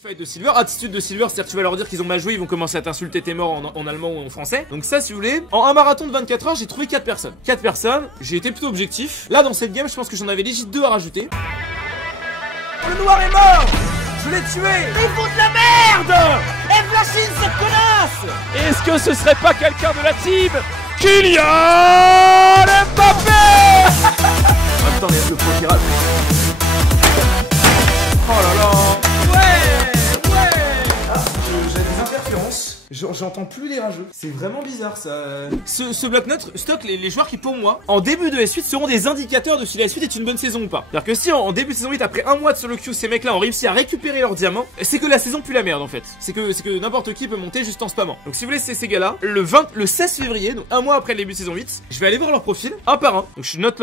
Fight de Silver, attitude de Silver, c'est-à-dire que tu vas leur dire qu'ils ont mal joué, ils vont commencer à t'insulter, t'es mort en allemand ou en français. Donc ça, si vous voulez, en un marathon de 24 heures, j'ai trouvé 4 personnes. 4 personnes, j'ai été plutôt objectif. Là, dans cette game, je pense que j'en avais légit 2 à rajouter. Le noir est mort. Je l'ai tué. Ils font de la merde. Et Flashine, cette connasse. Est-ce que ce serait pas quelqu'un de la team Kylian Mbappé? Attends, mais le pro pirate. Oh là là. J'ai des interférences. J'entends plus les rageux. C'est vraiment bizarre ça. Ce bloc-notes stocke les joueurs qui, pour moi, en début de S8 seront des indicateurs de si la S8 est une bonne saison ou pas. C'est-à-dire que si en début de saison 8, après un mois de solo queue, ces mecs-là ont réussi à récupérer leurs diamants, c'est que la saison pue la merde en fait. C'est que n'importe qui peut monter juste en spammant. Donc si vous voulez, c'est ces gars-là. Le 16 février, donc un mois après le début de saison 8, je vais aller voir leur profil, un par un. Donc je note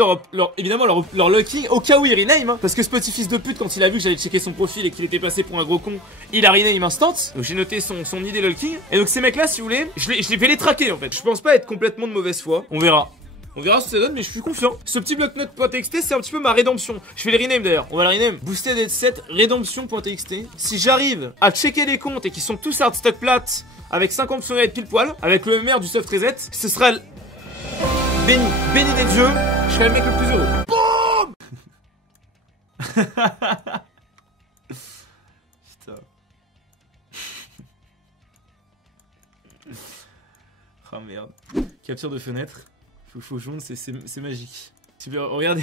évidemment leur lucky, au cas où il rename, hein, parce que Spotify fils de pute, quand il a vu que j'allais checker son profil et qu'il était passé pour un gros con, il a rename instant. Donc j'ai noté son idée lulking. Et donc ces mecs-là, si vous voulez, je vais les traquer en fait. Je pense pas être complètement de mauvaise foi. On verra. On verra ce que ça donne, mais je suis confiant. Ce petit bloc-notes.txt, c'est un petit peu ma rédemption. Je vais les rename d'ailleurs. On va les rename. Boosted headset, rédemption.txt. Si j'arrive à checker les comptes et qu'ils sont tous hardstock plate, avec 50 fonctionnalités pile poil, avec le MR du soft reset, ce sera béni des dieux. Je serai le mec le plus heureux. Boum. Putain. Oh merde. Capture de fenêtre. Faux jaune, c'est magique. Super, regardez.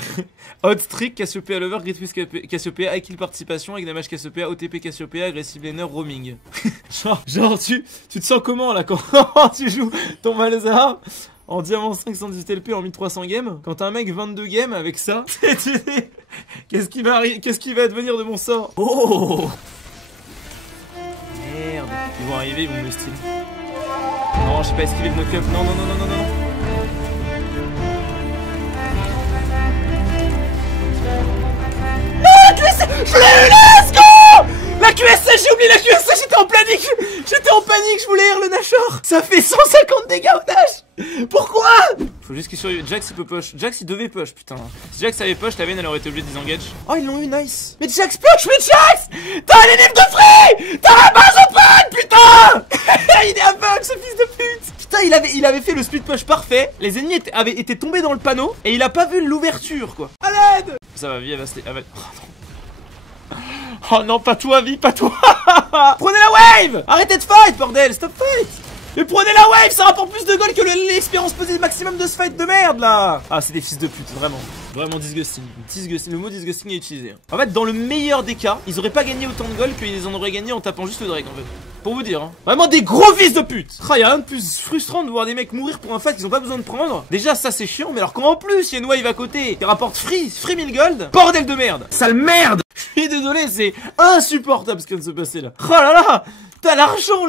Hot Trick, Cassiopeia Lover, Great Wish Cassiopeia, Kill Participation, avec Damage Cassiopeia, OTP Cassiopeia, Aggressive Laner, Roaming. genre tu te sens comment là quand tu joues ton Malzahar en diamant 518 LP en 1300 games? Quand t'as un mec 22 games avec ça, qu'est-ce qui va advenir de mon sort? Oh merde. Ils vont arriver, ils vont me style. Non, j'ai pas esquivé le knock-up. Non. La QSC, je l'ai eu, let's go. La QSC, j'ai oublié la QSC, j'étais en panique, je voulais air le Nashor. Ça fait 150 dégâts au Nash. Pourquoi? Faut juste qu'il survive. Jax il peut push. Jax il devait push, putain. Si Jax avait push, la veine elle aurait été obligée de disengage. Oh ils l'ont eu, nice. Mais Jax push, mais Jax, t'as les livres de free. T'as la base open, putain. Il est aveugle ce fils de pute. Putain il avait fait le split push parfait. Les ennemis avaient été tombés dans le panneau et il a pas vu l'ouverture quoi. À l'aide. Ça va, vie, elle va se... Oh non. Oh non, pas toi, vie, pas toi. Prenez la wave. Arrêtez de fight, bordel, stop fight. Mais prenez la wave, ça rapporte plus de gold que l'expérience posée maximum de ce fight de merde là. Ah, c'est des fils de pute, vraiment. Vraiment disgusting. Le mot disgusting est utilisé. En fait, dans le meilleur des cas, ils auraient pas gagné autant de gold qu'ils en auraient gagné en tapant juste le Drake en fait. Pour vous dire, hein. Vraiment des gros fils de pute. Ah, y'a rien de plus frustrant de voir des mecs mourir pour un fight qu'ils ont pas besoin de prendre. Déjà, ça c'est chiant, mais alors quand en plus il y a une wave à côté qui rapporte free 1000 gold, bordel de merde. Sale merde. Je suis désolé, c'est insupportable ce qui vient de se passer là. Oh là là. T'as l'argent,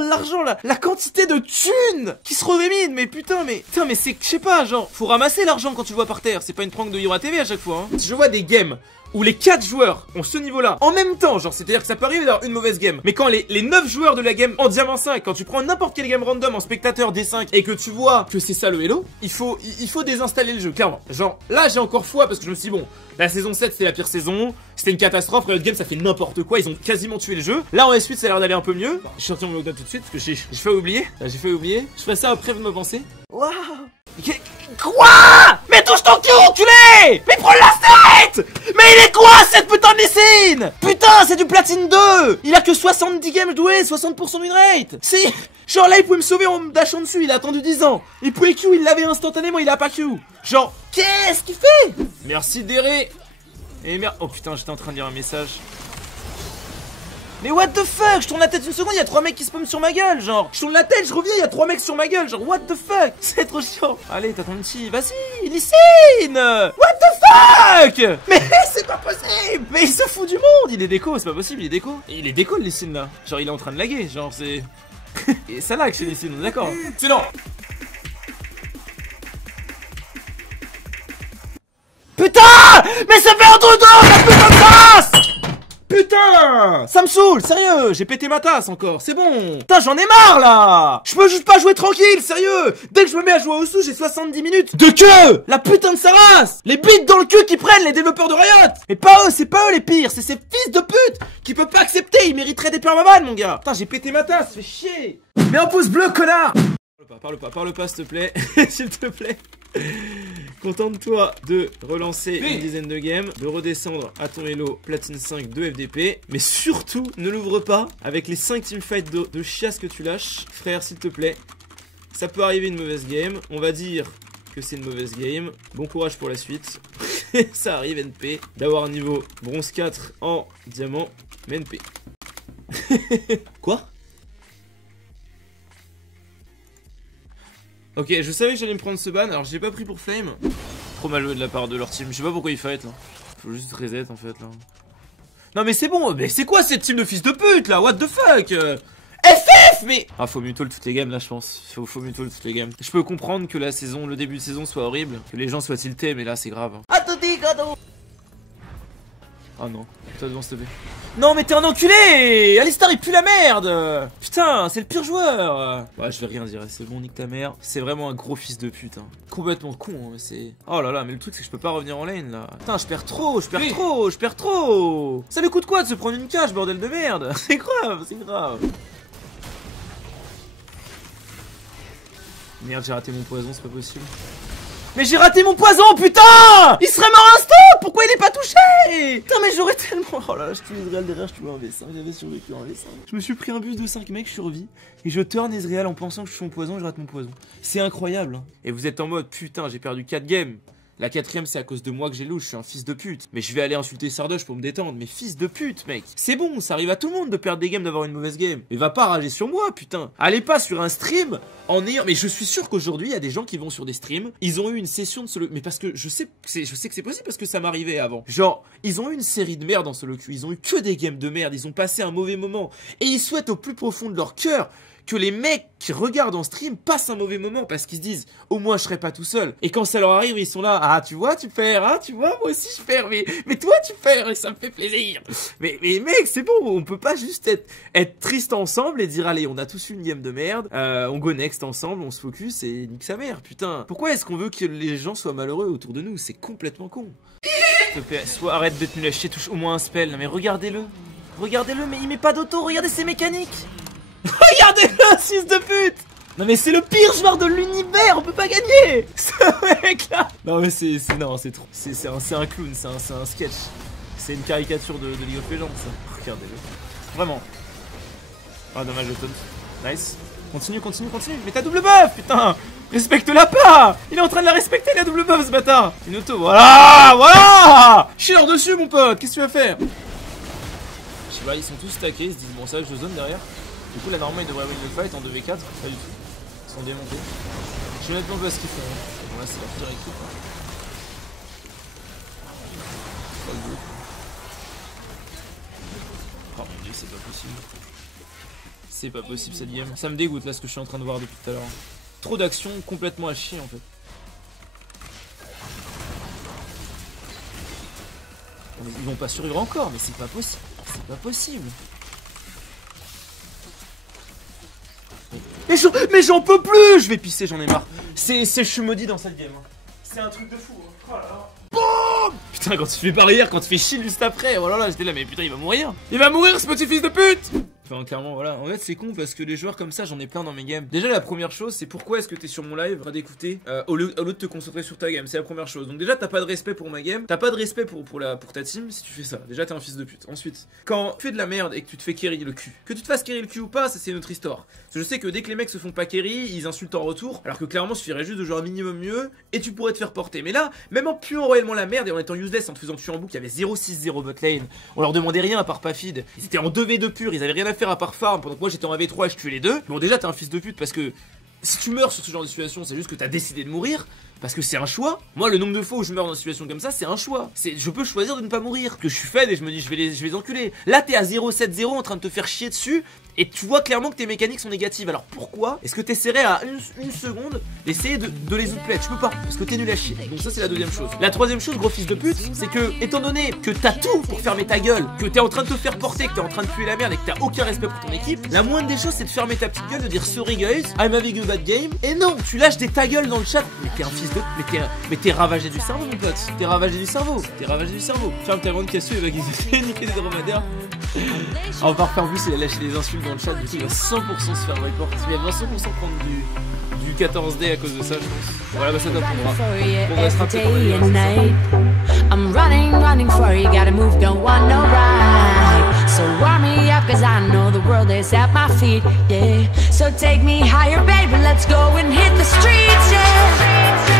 la quantité de thunes qui se redémine, mais putain, mais c'est, je sais pas, genre, faut ramasser l'argent quand tu le vois par terre, c'est pas une prank de Yura TV à chaque fois, hein. Si je vois des games où les 4 joueurs ont ce niveau-là en même temps, genre, c'est-à-dire que ça peut arriver d'avoir une mauvaise game, mais quand les 9 joueurs de la game en diamant 5, quand tu prends n'importe quelle game random en spectateur D5 et que tu vois que c'est ça le hello, il faut désinstaller le jeu, clairement. Genre, là, j'ai encore foi parce que je me suis dit, bon, la saison 7 c'était la pire saison, c'était une catastrophe, Riot Games ça fait n'importe quoi, ils ont quasiment tué le jeu. Là en S8 ça a l'air d'aller un peu mieux. Je suis sorti mon lockdown tout de suite parce que j'ai fait oublier. J'ai fait oublier. Je ferai ça après, vous me pensez. Waouh. Quoi? Mais touche ton cul enculé. Mais prends la tête. Mais il est quoi cette putain de Lysine? Putain c'est du platine 2. Il a que 70 games joués, 60% win rate. Si. Genre là il pouvait me sauver en me dashant dessus, il a attendu 10 ans. Il pouvait Q, il l'avait instantanément, il a pas Q. Genre qu'est-ce qu'il fait? Merci Déré. Et merde. Oh putain j'étais en train de lire un message. Mais what the fuck? Je tourne la tête une seconde, il y a 3 mecs qui spawnent sur ma gueule, genre. Je tourne la tête, je reviens, il y a 3 mecs sur ma gueule, genre what the fuck? C'est trop chiant. Allez, t'as ton petit, vas-y, Lysine. What the fuck? Mais c'est pas possible. Mais il se fout du monde, il est déco, c'est pas possible, il est déco. Et il est déco le Lysine là. Genre il est en train de laguer, genre c'est... Et ça lag chez Lysine, d'accord. C'est non. Putain. Mais ça fait un trou d'eau, la putain de race. putain! Ça me saoule, sérieux, j'ai pété ma tasse encore, c'est bon. Putain, j'en ai marre là. Je peux juste pas jouer tranquille, sérieux. Dès que je me mets à jouer au sous, j'ai 70 minutes de queue. La putain de sa race. Les bites dans le cul qui prennent les développeurs de Riot. Et pas eux, c'est pas eux les pires, c'est ces fils de pute qui peuvent pas accepter, ils mériteraient des permaban mon gars. Putain, j'ai pété ma tasse, fais chier. Mets un pouce bleu, connard. Parle pas s'il te plaît, s'il te plaît. Contente-toi de relancer une dizaine de games, de redescendre à ton elo platine 5 de FDP, mais surtout ne l'ouvre pas avec les 5 teamfights de chiasse que tu lâches. Frère, s'il te plaît, ça peut arriver une mauvaise game, on va dire que c'est une mauvaise game. Bon courage pour la suite. Ça arrive NP d'avoir un niveau bronze 4 en diamant, mais NP. Quoi? Ok, je savais que j'allais me prendre ce ban, alors j'ai pas pris pour Flame. Trop mal joué de la part de leur team, je sais pas pourquoi ils fight là. Faut juste reset en fait là. Non mais c'est bon, mais c'est quoi cette team de fils de pute là? What the fuck? FF mais... Ah faut mutual toutes les games là je pense. Faut mutual toutes les games. Je peux comprendre que la saison, le début de saison soit horrible, que les gens soient tiltés, mais là c'est grave. Ah non, toi devant s'il te plaît. Non mais t'es un enculé! Alistar il pue la merde! Putain, c'est le pire joueur! Ouais, je vais rien dire, c'est bon, nique ta mère. C'est vraiment un gros fils de pute, hein. Complètement con, hein, c'est... Oh là là, mais le truc c'est que je peux pas revenir en lane là. Putain, je perds trop! Ça lui coûte quoi de se prendre une cage, bordel de merde? C'est grave, c'est grave. Merde, j'ai raté mon poison, c'est pas possible. Mais j'ai raté mon poison, putain! Il serait mort instant! Pourquoi il est pas touché? Putain, mais j'aurais tellement... Oh là là, je tue Ezreal derrière, je tue un V5, j'avais survécu en V5. Je me suis pris un bus de 5 mecs, je survis. Et je turn Ezreal en pensant que je suis mon poison et je rate mon poison. C'est incroyable, hein. Et vous êtes en mode, putain, j'ai perdu 4 games. La 4ème c'est à cause de moi que j'ai louche, je suis un fils de pute. Mais je vais aller insulter Sardoche pour me détendre, mais fils de pute mec. C'est bon, ça arrive à tout le monde de perdre des games, d'avoir une mauvaise game. Mais va pas rager sur moi putain. Allez pas sur un stream en ayant... Mais je suis sûr qu'aujourd'hui il y a des gens qui vont sur des streams, ils ont eu une session de solo... Mais parce que je sais que c'est possible parce que ça m'arrivait avant. Genre, ils ont eu une série de merde en solo queue, ils ont eu que des games de merde, ils ont passé un mauvais moment. Et ils souhaitent au plus profond de leur cœur que les mecs qui regardent en stream passent un mauvais moment parce qu'ils se disent au moins je serai pas tout seul. Et quand ça leur arrive, ils sont là, ah tu vois tu perds, ah tu vois moi aussi je perds, mais toi tu perds et ça me fait plaisir. Mais mec c'est bon, on peut pas juste être triste ensemble et dire allez on a tous eu une game de merde, on go next ensemble, on se focus et nique sa mère putain. Pourquoi est-ce qu'on veut que les gens soient malheureux autour de nous? C'est complètement con. S'il te plaît, soit arrête de te nul à chier, touche au moins un spell. Non mais regardez-le, mais il met pas d'auto, regardez ses mécaniques. Regardez-le, fils de pute! Non mais c'est le pire joueur de l'univers, on peut pas gagner! Ce mec là! Non mais c'est trop. C'est un clown, c'est un sketch. C'est une caricature de League of Legends ça. Regardez-le. Vraiment. Ah dommage le taunt. Nice. Continue. Mais t'as double buff, putain! Respecte-la pas! Il est en train de la respecter la double buff ce bâtard! Une auto, voilà! Je suis leur dessus mon pote, qu'est-ce que tu vas faire? Je sais pas, ils sont tous stackés, ils se disent bon ça je zone derrière. Du coup là normalement ils devraient win le fight en 2v4, pas du tout. Ils sont démontés. Je sais honnêtement pas ce qu'ils font. Bon là c'est la pire équipe. Oh mon dieu c'est pas possible. C'est pas possible cette game. Ça me dégoûte là ce que je suis en train de voir depuis tout à l'heure. Trop d'actions complètement à chier en fait. Ils vont pas survivre encore mais c'est pas possible. C'est pas possible. Mais j'en peux plus. Je vais pisser, j'en ai marre. Je suis maudit dans cette game. C'est un truc de fou. Oh là là. Boum. Putain, quand tu fais barrière, quand tu fais shield juste après, oh là là, j'étais là, mais putain, il va mourir. Il va mourir, ce petit fils de pute. Enfin, clairement, voilà. En fait, c'est con parce que les joueurs comme ça, j'en ai plein dans mes games. Déjà, la première chose, c'est pourquoi est-ce que t'es sur mon live, en train d'écouter, au lieu de te concentrer sur ta game. C'est la première chose. Donc, déjà, t'as pas de respect pour ma game. T'as pas de respect pour ta team si tu fais ça. Déjà, t'es un fils de pute. Ensuite, quand tu fais de la merde et que tu te fais carry le cul, que tu te fasses carry le cul ou pas, ça c'est une autre histoire. Parce que je sais que dès que les mecs se font pas carry, ils insultent en retour. Alors que clairement, il suffirait juste de jouer un minimum mieux et tu pourrais te faire porter. Mais là, même en puant royalement la merde et en étant useless, en te faisant tuer en boucle, il y avait 0-6-0 botlane. On leur demandait rien à part pas feed. Ils étaient en 2v2 pur, ils avaient rien à faire à part farm. Donc moi j'étais en AV3 et je tuais les deux. Bon déjà t'es un fils de pute parce que si tu meurs sur ce genre de situation c'est juste que t'as décidé de mourir. parce que c'est un choix. Moi, le nombre de fois où je meurs dans une situation comme ça, c'est un choix. Je peux choisir de ne pas mourir. Que je suis faible et je me dis, je vais les enculer. Là, t'es à 0,7-0 en train de te faire chier dessus. Et tu vois clairement que tes mécaniques sont négatives. Alors pourquoi est-ce que t'essaierais à une seconde d'essayer de les outplay? Tu peux pas, parce que t'es nul à chier. Donc ça c'est la deuxième chose. La troisième chose, gros fils de pute, c'est que étant donné que t'as tout pour fermer ta gueule, que t'es en train de te faire porter, que t'es en train de puer la merde et que t'as aucun respect pour ton équipe, la moindre des choses c'est de fermer ta petite gueule, de dire sorry guys, I'm having a bad game. Et non, tu lâches des ta gueule dans le chat. Mais t'es un fils de... Mais t'es ravagé du cerveau mon pote. T'es ravagé du cerveau. T'es ravagé du cerveau. Ferme ta grande cassure et va guiser niquer des dromadaires. On va refaire plus, il a lâché des insultes dans le chat, du coup il va 100% se faire report. Il va 100% prendre du 14D à cause de ça, je pense. Voilà, bah ça doit pour restera I'm running for you, gotta move, don't want no ride. So warm me up, cause I know the world is at my feet, yeah. So take me higher, baby, let's go and hit the streets, yeah.